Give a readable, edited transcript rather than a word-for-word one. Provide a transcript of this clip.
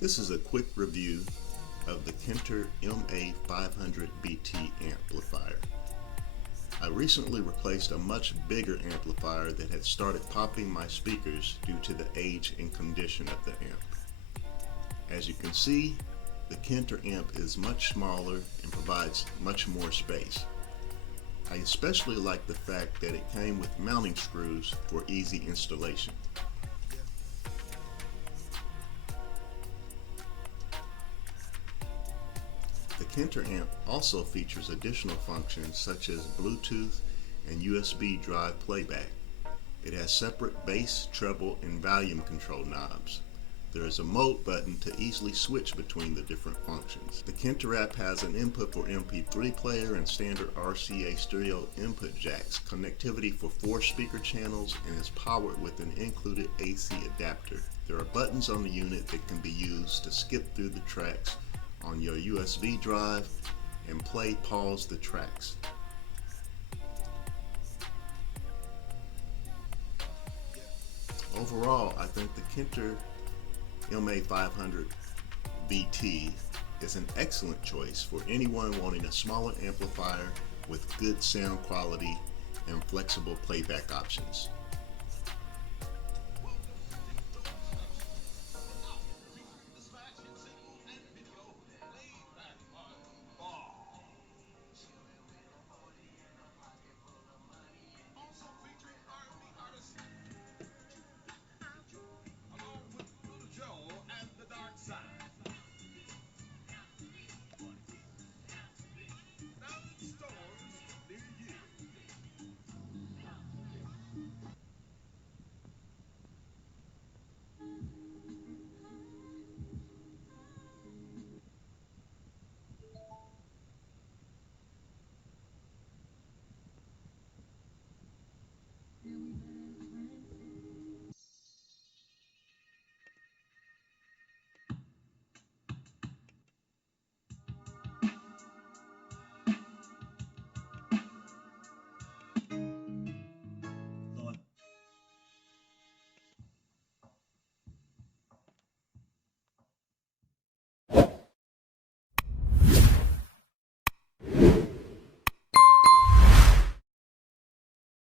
This is a quick review of the Kinter MA500BT amplifier. I recently replaced a much bigger amplifier that had started popping my speakers due to the age and condition of the amp. As you can see, the Kinter amp is much smaller and provides much more space. I especially like the fact that it came with mounting screws for easy installation. The Kinter amp also features additional functions such as Bluetooth and USB drive playback. It has separate bass, treble, and volume control knobs. There is a mode button to easily switch between the different functions. The Kinter app has an input for MP3 player and standard RCA stereo input jacks, connectivity for 4 speaker channels, and is powered with an included AC adapter. There are buttons on the unit that can be used to skip through the tracks on your USB drive and pause the tracks. Overall, I think the Kinter MA500BT is an excellent choice for anyone wanting a smaller amplifier with good sound quality and flexible playback options.